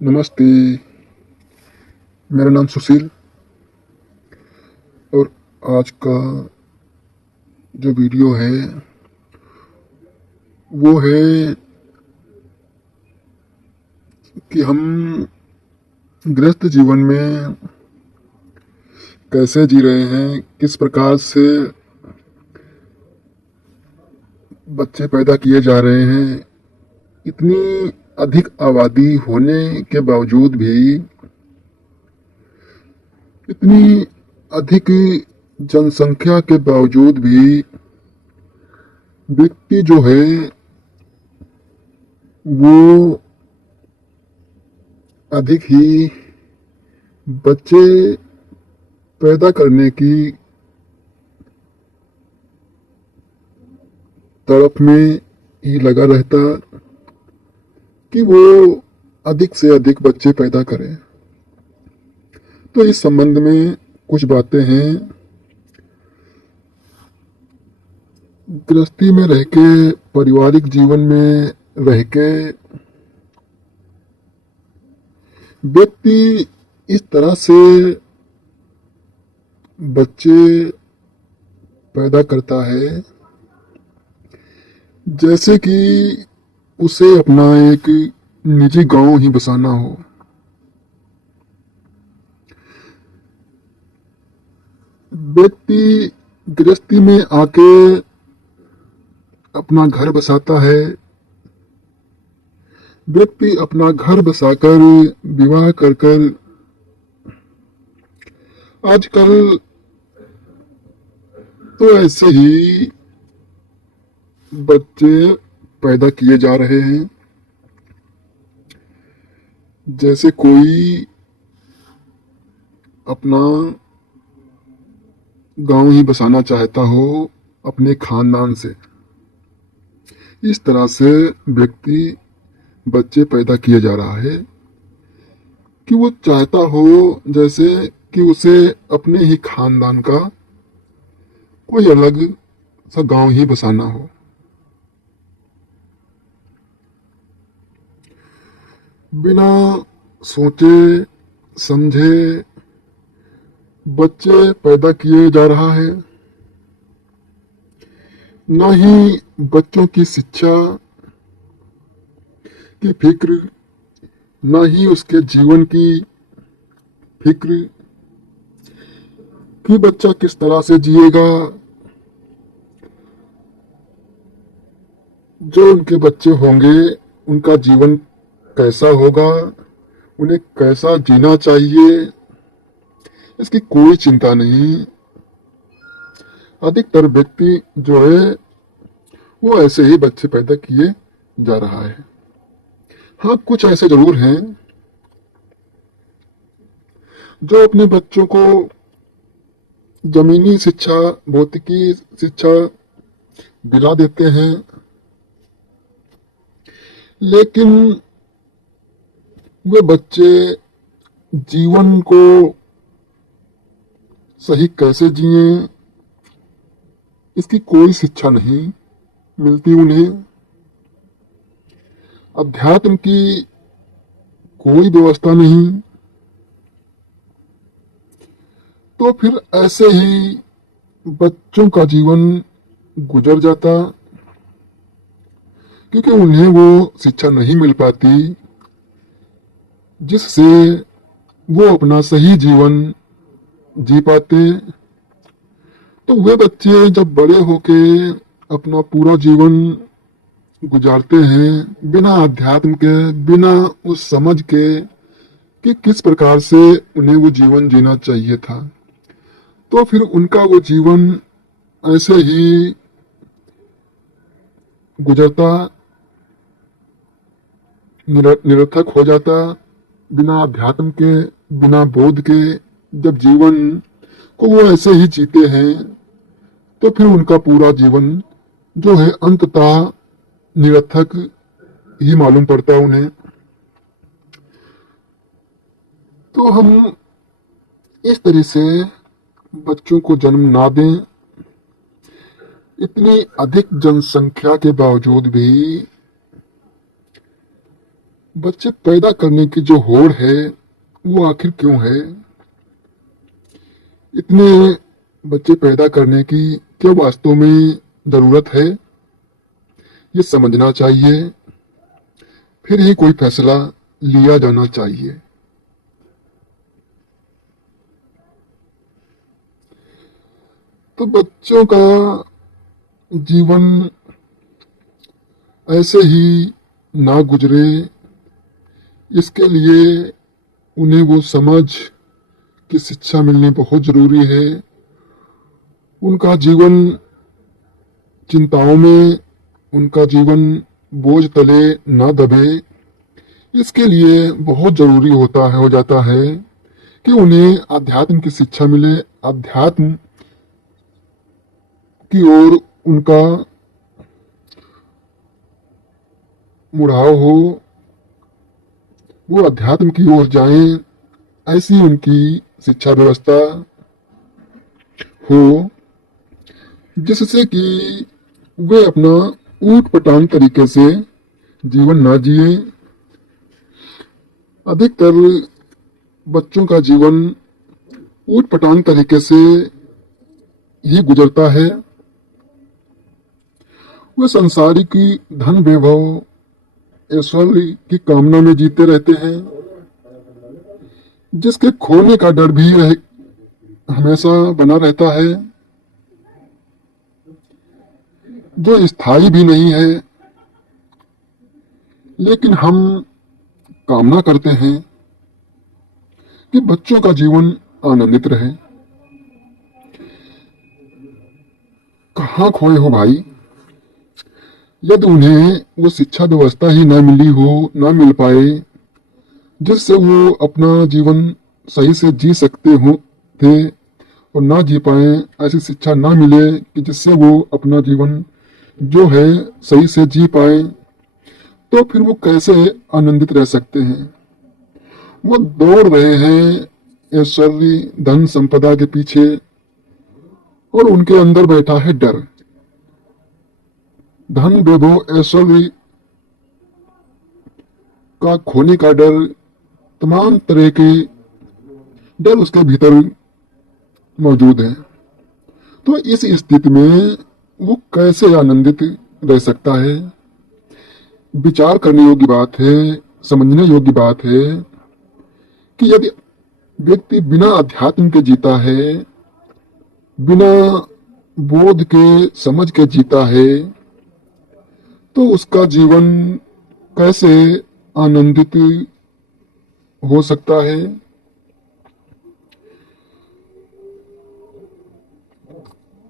नमस्ते। मेरा नाम सुशील और आज का जो वीडियो है वो है कि हम गृहस्थ जीवन में कैसे जी रहे हैं, किस प्रकार से बच्चे पैदा किए जा रहे हैं। इतनी अधिक आबादी होने के बावजूद भी, इतनी अधिक जनसंख्या के बावजूद भी व्यक्ति जो है वो अधिक ही बच्चे पैदा करने की तड़प में ही लगा रहता कि वो अधिक से अधिक बच्चे पैदा करें। तो इस संबंध में कुछ बातें हैं। गृहस्थी में रह के, पारिवारिक जीवन में रह के व्यक्ति इस तरह से बच्चे पैदा करता है जैसे कि उसे अपना एक निजी गांव ही बसाना हो। व्यक्ति गृहस्थी में आके अपना घर बसाता है। व्यक्ति अपना घर बसाकर, विवाह कर कर आजकल तो ऐसे ही बच्चे पैदा किए जा रहे हैं जैसे कोई अपना गांव ही बसाना चाहता हो अपने खानदान से। इस तरह से व्यक्ति बच्चे पैदा किए जा रहा है कि वो चाहता हो जैसे कि उसे अपने ही खानदान का कोई अलग सा गांव ही बसाना हो। बिना सोचे समझे बच्चे पैदा किए जा रहा है। न ही बच्चों की शिक्षा की फिक्र, न ही उसके जीवन की फिक्र कि बच्चा किस तरह से जिएगा। जो उनके बच्चे होंगे उनका जीवन कैसा होगा, उन्हें कैसा जीना चाहिए, इसकी कोई चिंता नहीं। अधिकतर व्यक्ति जो है वो ऐसे ही बच्चे पैदा किए जा रहा है। हाँ, कुछ ऐसे जरूर हैं जो अपने बच्चों को जमीनी शिक्षा, भौतिकी शिक्षा दिला देते हैं, लेकिन वे बच्चे जीवन को सही कैसे जिए इसकी कोई शिक्षा नहीं मिलती उन्हें। अध्यात्म की कोई व्यवस्था नहीं। तो फिर ऐसे ही बच्चों का जीवन गुजर जाता क्योंकि उन्हें वो शिक्षा नहीं मिल पाती जिससे वो अपना सही जीवन जी पाते। तो वे बच्चे जब बड़े होके अपना पूरा जीवन गुजारते हैं बिना अध्यात्म के, बिना उस समझ के कि किस प्रकार से उन्हें वो जीवन जीना चाहिए था, तो फिर उनका वो जीवन ऐसे ही गुजरता, निरर्थक हो जाता। बिना अध्यात्म के, बिना बोध के जब जीवन को वो ऐसे ही जीते हैं तो फिर उनका पूरा जीवन जो है अंततः निरर्थक ही मालूम पड़ता है उन्हें। तो हम इस तरह से बच्चों को जन्म ना दें। इतनी अधिक जनसंख्या के बावजूद भी बच्चे पैदा करने की जो होड़ है वो आखिर क्यों है? इतने बच्चे पैदा करने की क्या वास्तव में जरूरत है? ये समझना चाहिए, फिर ही कोई फैसला लिया जाना चाहिए। तो बच्चों का जीवन ऐसे ही ना गुजरे, इसके लिए उन्हें वो समझ की शिक्षा मिलनी बहुत जरूरी है। उनका जीवन चिंताओं में, उनका जीवन बोझ तले ना दबे, इसके लिए बहुत जरूरी होता है, हो जाता है कि उन्हें आध्यात्म की शिक्षा मिले, आध्यात्म की ओर उनका मुड़ाव हो, वो अध्यात्म की ओर जाएं, ऐसी उनकी शिक्षा व्यवस्था हो जिससे कि वे अपना ऊट पटांग तरीके से जीवन ना जिए। अधिकतर बच्चों का जीवन ऊट पटांग तरीके से ही गुजरता है। वे संसारिक धन वैभव ऐश्वर्य की कामना में जीते रहते हैं, जिसके खोने का डर भी हमेशा बना रहता है, जो स्थायी भी नहीं है। लेकिन हम कामना करते हैं कि बच्चों का जीवन आनंदित रहे। कहाँ खोए हो भाई? यदि उन्हें वो शिक्षा व्यवस्था ही ना मिली हो, ना मिल पाए जिससे वो अपना जीवन सही से जी सकते हो थे, और ना जी पाए, ऐसी शिक्षा ना मिले कि जिससे वो अपना जीवन जो है सही से जी पाए, तो फिर वो कैसे आनंदित रह सकते हैं? वो दौड़ रहे हैं ऐश्वर्य धन संपदा के पीछे, और उनके अंदर बैठा है डर। धन वैभव ऐश्वर्य का खोने का डर, तमाम तरह के डर उसके भीतर मौजूद है। तो इस स्थिति में वो कैसे आनंदित रह सकता है? विचार करने योग्य बात है, समझने योग्य बात है कि यदि व्यक्ति बिना अध्यात्म के जीता है, बिना बोध के समझ के जीता है, तो उसका जीवन कैसे आनंदित हो सकता है?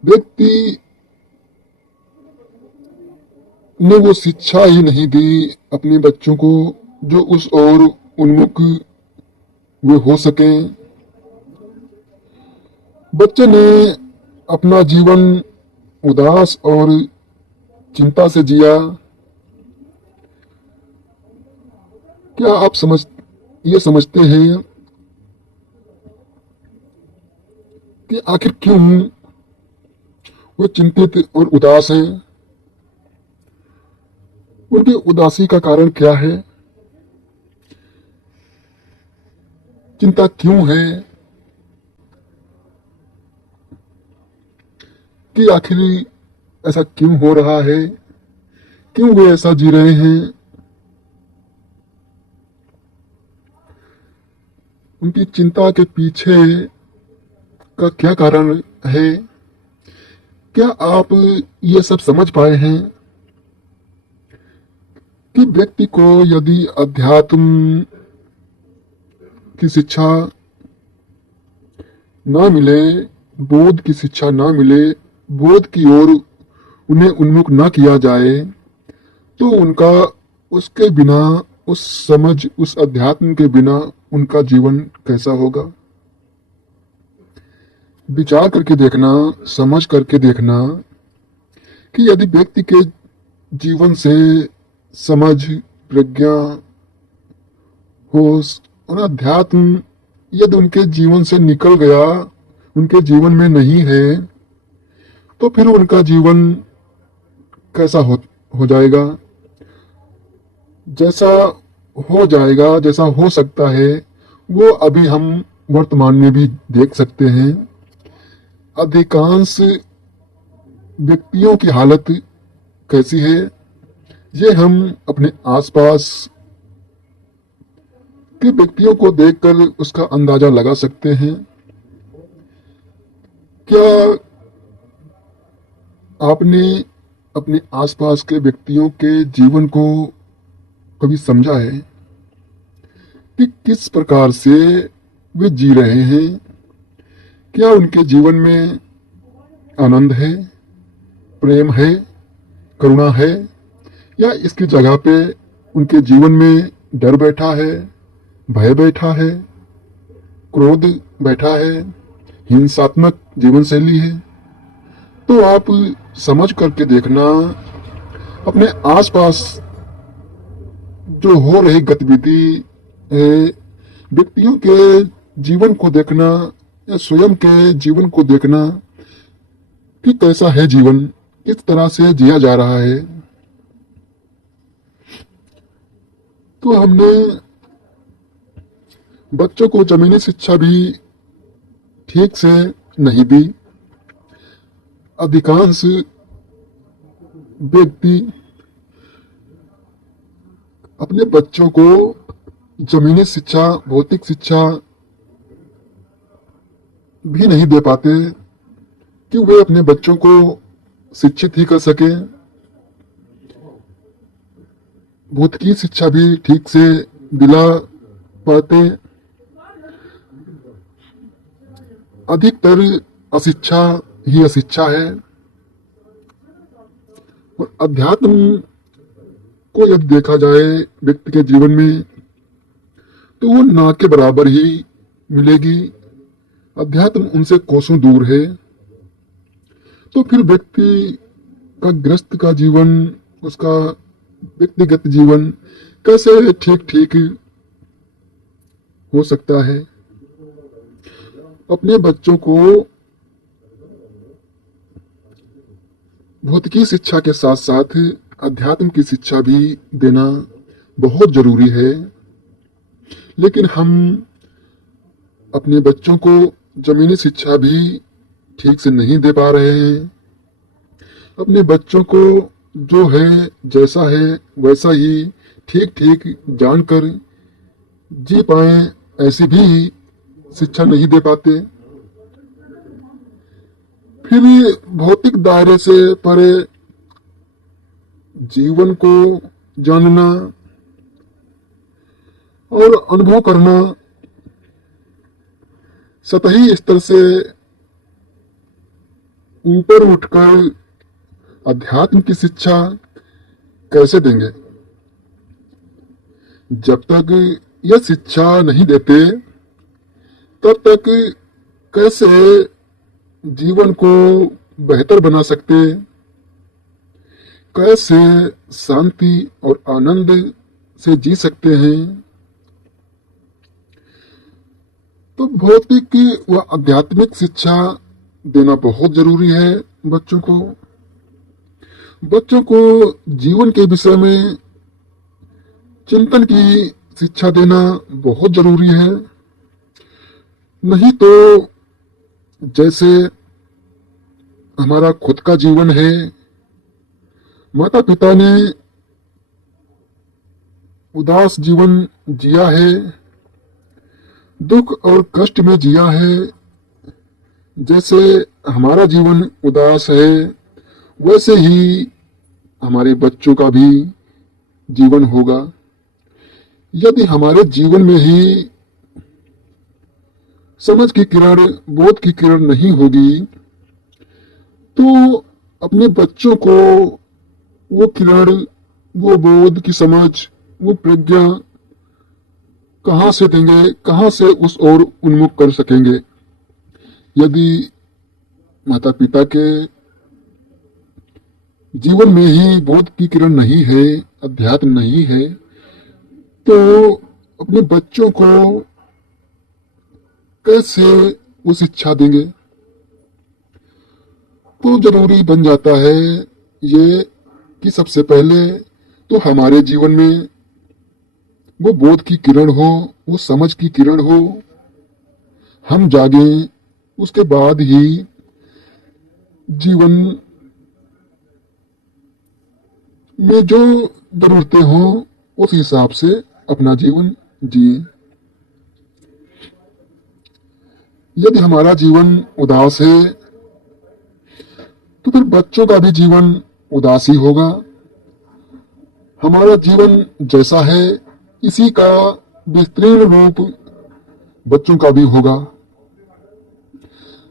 व्यक्ति ने वो शिक्षा ही नहीं दी अपने बच्चों को जो उस ओर उन्मुख वे हो सके। बच्चे ने अपना जीवन उदास और चिंता से जिया। क्या आप ये समझते हैं कि आखिर क्यों वो चिंतित और उदास हैं? उनकी उदासी का कारण क्या है? चिंता क्यों है? कि आखिर ऐसा क्यों हो रहा है? क्यों वे ऐसा जी रहे हैं? उनकी चिंता के पीछे का क्या कारण है? क्या आप ये सब समझ पाए हैं कि व्यक्ति को यदि अध्यात्म की शिक्षा ना मिले, बोध की शिक्षा ना मिले, बोध की ओर उन्हें उन्मुख ना किया जाए, तो उनका उसके बिना, उस समझ, उस अध्यात्म के बिना उनका जीवन कैसा होगा? विचार करके देखना, समझ करके देखना कि यदि व्यक्ति के जीवन से समझ, प्रज्ञा, होश और अध्यात्म यदि उनके जीवन से निकल गया, उनके जीवन में नहीं है, तो फिर उनका जीवन कैसा हो जाएगा? जैसा हो जाएगा, जैसा हो सकता है, वो अभी हम वर्तमान में भी देख सकते हैं। अधिकांश व्यक्तियों की हालत कैसी है, ये हम अपने आसपास के व्यक्तियों को देखकर उसका अंदाजा लगा सकते हैं। क्या आपने अपने आसपास के व्यक्तियों के जीवन को कभी समझा है कि किस प्रकार से वे जी रहे हैं? क्या उनके जीवन में आनंद है, प्रेम है, करुणा है, या इसकी जगह पे उनके जीवन में डर बैठा है, भय बैठा है, क्रोध बैठा है, हिंसात्मक जीवन शैली है? तो आप समझ करके देखना, अपने आसपास जो हो रही गतिविधि है, व्यक्तियों के जीवन को देखना या स्वयं के जीवन को देखना कि कैसा है जीवन, किस तरह से जिया जा रहा है। तो हमने बच्चों को जमीनी शिक्षा भी ठीक से नहीं दी। अधिकांश व्यक्ति अपने बच्चों को जमीनी शिक्षा, भौतिक शिक्षा भी नहीं दे पाते कि वे अपने बच्चों को शिक्षित ही कर सके। भौतिक शिक्षा भी ठीक से दिला पाते। अधिकतर अशिक्षा ही अशिक्षा है। और अध्यात्म को यदि देखा जाए व्यक्ति के जीवन में, तो वो ना के बराबर ही मिलेगी। अध्यात्म उनसे कोसों दूर है। तो फिर व्यक्ति का गृहस्थ का जीवन, उसका व्यक्तिगत जीवन कैसे ठीक ठीक हो सकता है? अपने बच्चों को भौतिकी शिक्षा के साथ साथ अध्यात्म की शिक्षा भी देना बहुत जरूरी है। लेकिन हम अपने बच्चों को जमीनी शिक्षा भी ठीक से नहीं दे पा रहे हैं। अपने बच्चों को जो है, जैसा है वैसा ही ठीक ठीक जानकर जी पाए, ऐसी भी शिक्षा नहीं दे पाते। फिर भौतिक दायरे से परे जीवन को जानना और अनुभव करना सतही स्तर से ऊपर उठकर अध्यात्म की शिक्षा कैसे देंगे? जब तक यह शिक्षा नहीं देते, तब तक कैसे जीवन को बेहतर बना सकते, कैसे शांति और आनंद से जी सकते हैं? तो भौतिक व आध्यात्मिक शिक्षा देना बहुत जरूरी है बच्चों को। बच्चों को जीवन के विषय में चिंतन की शिक्षा देना बहुत जरूरी है। नहीं तो जैसे हमारा खुद का जीवन है, माता पिता ने उदास जीवन जिया है, दुख और कष्ट में जिया है, जैसे हमारा जीवन उदास है, वैसे ही हमारे बच्चों का भी जीवन होगा। यदि हमारे जीवन में ही समझ की किरण, बोध की किरण नहीं होगी, तो अपने बच्चों को वो किरण, वो बोध की समझ, वो प्रज्ञा कहां से देंगे, कहां से उस ओर उन्मुख कर सकेंगे? यदि माता पिता के जीवन में ही बोध की किरण नहीं है, अध्यात्म नहीं है, तो अपने बच्चों को कैसे वो शिक्षा देंगे? तो जरूरी बन जाता है ये कि सबसे पहले तो हमारे जीवन में वो बोध की किरण हो, वो समझ की किरण हो। हम जागे, उसके बाद ही जीवन में जो जरूरतें हो उस हिसाब से अपना जीवन जिए। यदि हमारा जीवन उदास है तो फिर बच्चों का भी जीवन उदास ही होगा। हमारा जीवन जैसा है इसी का विस्तीर्ण रूप बच्चों का भी होगा।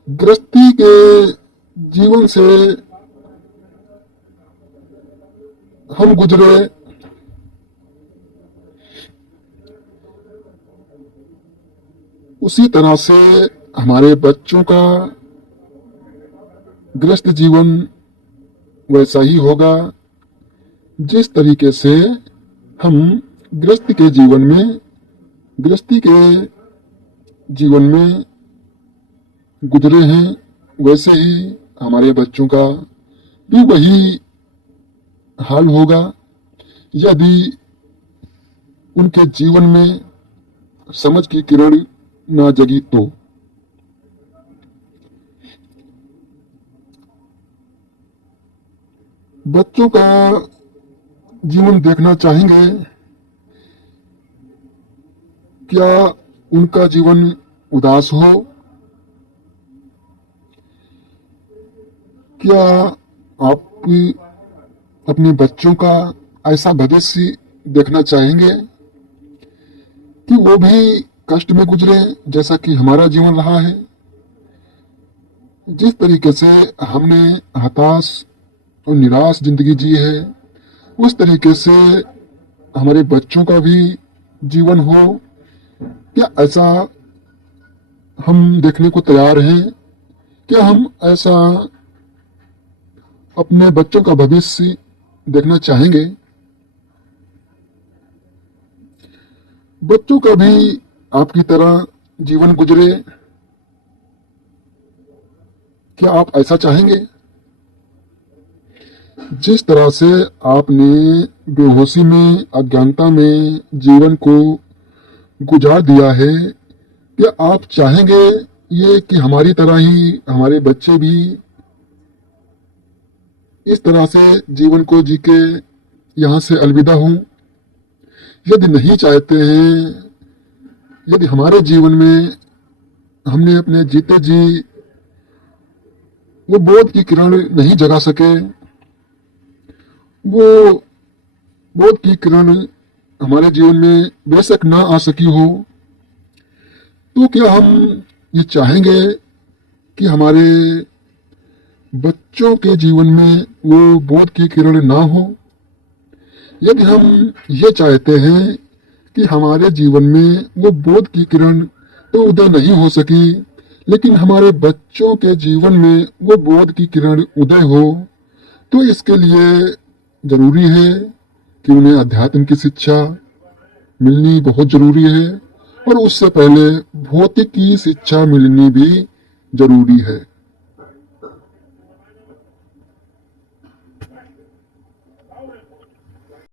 गृहस्थी के जीवन से हम गुजरे, उसी तरह से हमारे बच्चों का गृहस्थ जीवन वैसा ही होगा जिस तरीके से हम गृहस्थी के जीवन में गुजरे हैं, वैसे ही हमारे बच्चों का भी वही हाल होगा यदि उनके जीवन में समझ की किरण ना जगी तो। बच्चों का जीवन देखना चाहेंगे, क्या उनका जीवन उदास हो? क्या आप अपने बच्चों का ऐसा भविष्य देखना चाहेंगे कि वो भी कष्ट में गुजरे जैसा कि हमारा जीवन रहा है? जिस तरीके से हमने हताश और निराश जिंदगी जी है उस तरीके से हमारे बच्चों का भी जीवन हो, क्या ऐसा हम देखने को तैयार हैं? क्या हम ऐसा अपने बच्चों का भविष्य देखना चाहेंगे? बच्चों का भी आपकी तरह जीवन गुजरे, क्या आप ऐसा चाहेंगे? जिस तरह से आपने बेहोशी में, अज्ञानता में जीवन को गुजार दिया है, क्या आप चाहेंगे ये कि हमारी तरह ही हमारे बच्चे भी इस तरह से जीवन को जी के यहाँ से अलविदा हों? यदि नहीं चाहते हैं, यदि हमारे जीवन में हमने अपने जीते जी वो बोध की किरण नहीं जगा सके, वो बोध की किरण हमारे जीवन में बेशक ना आ सकी हो, तो क्या हम ये चाहेंगे कि हमारे बच्चों के जीवन में वो बोध की किरण ना हो? यदि हम ये चाहते हैं कि हमारे जीवन में वो बोध की किरण तो उदय नहीं हो सकी, लेकिन हमारे बच्चों के जीवन में वो बोध की किरण उदय हो, तो इसके लिए जरूरी है कि उन्हें अध्यात्म की शिक्षा मिलनी बहुत जरूरी है और उससे पहले भौतिक की शिक्षा मिलनी भी जरूरी है।